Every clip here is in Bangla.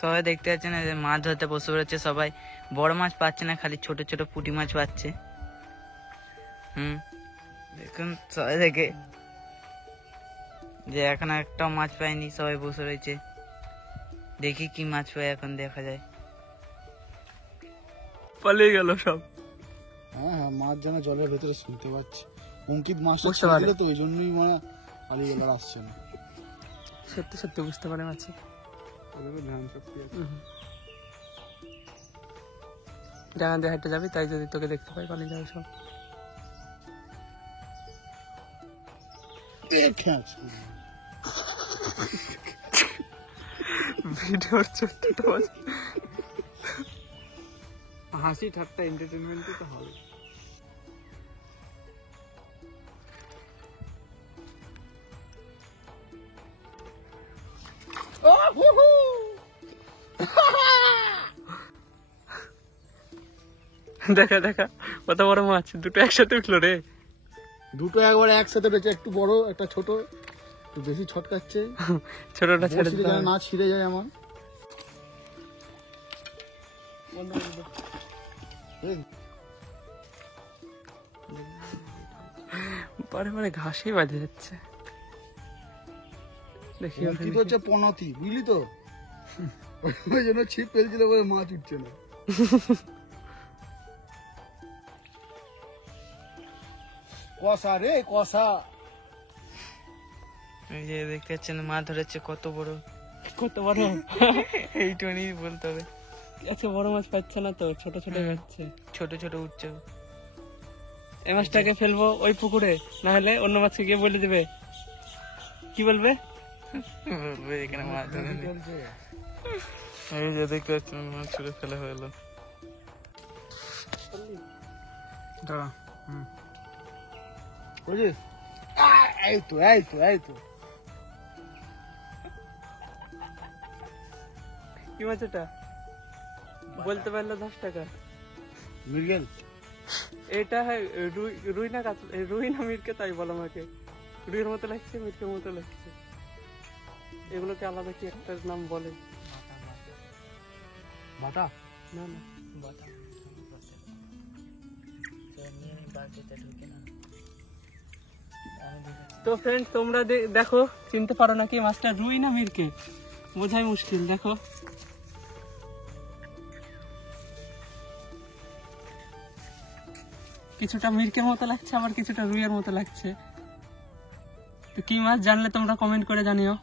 সবাই দেখতে পাচ্ছে না যে মাছ ধরতে বসে পড়েছে সবাই। বড় মাছ পাচ্ছে না, খালি ছোট ছোট পুঁটি মাছ পাচ্ছে। দেখুন সবাই দেখে যে এখনো একটাও মাছ পায়নি, সবাই বসে রয়েছে। দেখি কি মাছ পায়, এখন দেখা যায়। পালিয়ে গেল সব। হ্যাঁ, মাছ যেন জলের ভেতরে শুনতে পাচ্ছি। অঙ্কিত মাছটা বুঝতে ছেড়ে পারে। দিল তো, ওই জন্যই মানে পালিয়ে গেল, আর আসছে না। সত্যি সত্যি বুঝতে পারে মাছ। ধ্যান শক্তি আছে। জানা দিয়ে হাঁটতে যাবি, তাই যদি তোকে দেখতে পাই পালিয়ে যাবে সব। ভিডিওর 14টা বাজে। হাসি ঠাট্টা এন্টারটেনমেন্ট তো হবে। দেখা দেখা কত বড় মাছ, দুটো একসাথে উঠলো রে। দুটো একবারে একসাথে রয়েছে, একটু বড় একটা ছোট, একটু বেশি ছটকাচ্ছে। ছোটটা ছেড়ে দিতে হবে। না ছিঁড়ে যায় আমার। পরে পরে ঘাসেই বাজে যাচ্ছে। দেখি অঙ্কিত হচ্ছে পনতি, বুঝলি তো, ওই জন্য ছিপ ফেলছিল বলে মাছ উঠছে না। কষা রে কষা। এই যে দেখতে পাচ্ছেন মাছ ধরেছে, কত বড় কত বড়। এইটুকুনি বলতে হবে। আচ্ছা বড় মাছ পাচ্ছে না তো, ছোট ছোট পাচ্ছে, ছোট ছোট উঠছে। এই মাছটাকে ফেলবো ওই পুকুরে, না হলে অন্য মাছকে গিয়ে বলে দেবে। কি বলবে? বলবে এখানে মাছ ধরে। এই যে দেখতে পাচ্ছেন মাছ ছুড়ে ফেলা হলো। দাঁড়া। বুঝলি? এই তো এই তো এই তো। কি মাছ এটা? বলতে পারলো 10 টাকা। মৃগেল। এটা রুই না কাতলা, রুই না মিরকে, তাই বলো আমাকে। রুইয়ের মতো লাগছে, মিরকের মতো লাগছে। এগুলোকে আলাদা কি একটা নাম বলে? বাটা? না না, বাটা। তো ফ্রেন্ড, তোমরা দেখো চিনতে পারো নাকি মাছটা রুই না মিরকে? বোঝাই মুশকিল। দেখো কিছুটা মিরকের মতো লাগছে, আবার কিছুটা রুইয়ের মতো লাগছে। তো কি মাছ জানলে তোমরা কমেন্ট করে জানিও।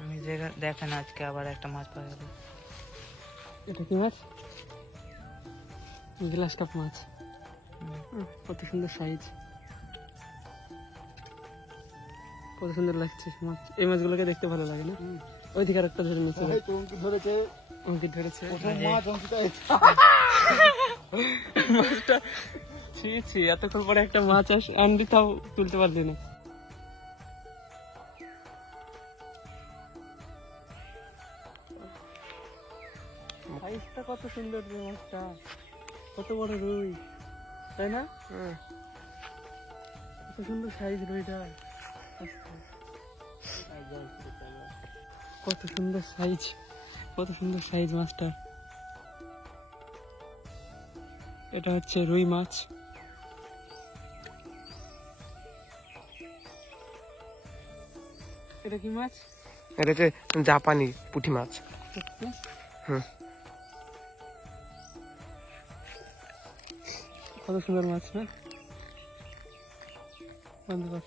আমি দেখেন আজকে আবার একটা মাছ পাওয়া গেল। এটা কি মাছ? গ্লাস কাপ মাছ। কত সুন্দর সাইজ, কত সুন্দর লাগছে মাছ। এই মাছগুলোকে দেখতে ভালো লাগে না? ওইদিকে একটা ধরে নিচ্ছে। অঙ্কিত ধরেছে মাছটা। ছি ছি, এতক্ষণ পরে একটা মাছ আনলি, তাও তুলতে পারলি না। সাইজটা কত সুন্দর রে মাছটা, কত বড় রুই, তাই না? কত সুন্দর সাইজ রুইটা, কত সুন্দর সাইজ, কত সুন্দর সাইজ মাছটা। এটা হচ্ছে রুই মাছ। এটা কি মাছ? এটা হচ্ছে জাপানি পুঁটি মাছ। কত সুন্দর মাছ না? বন্ধ কর।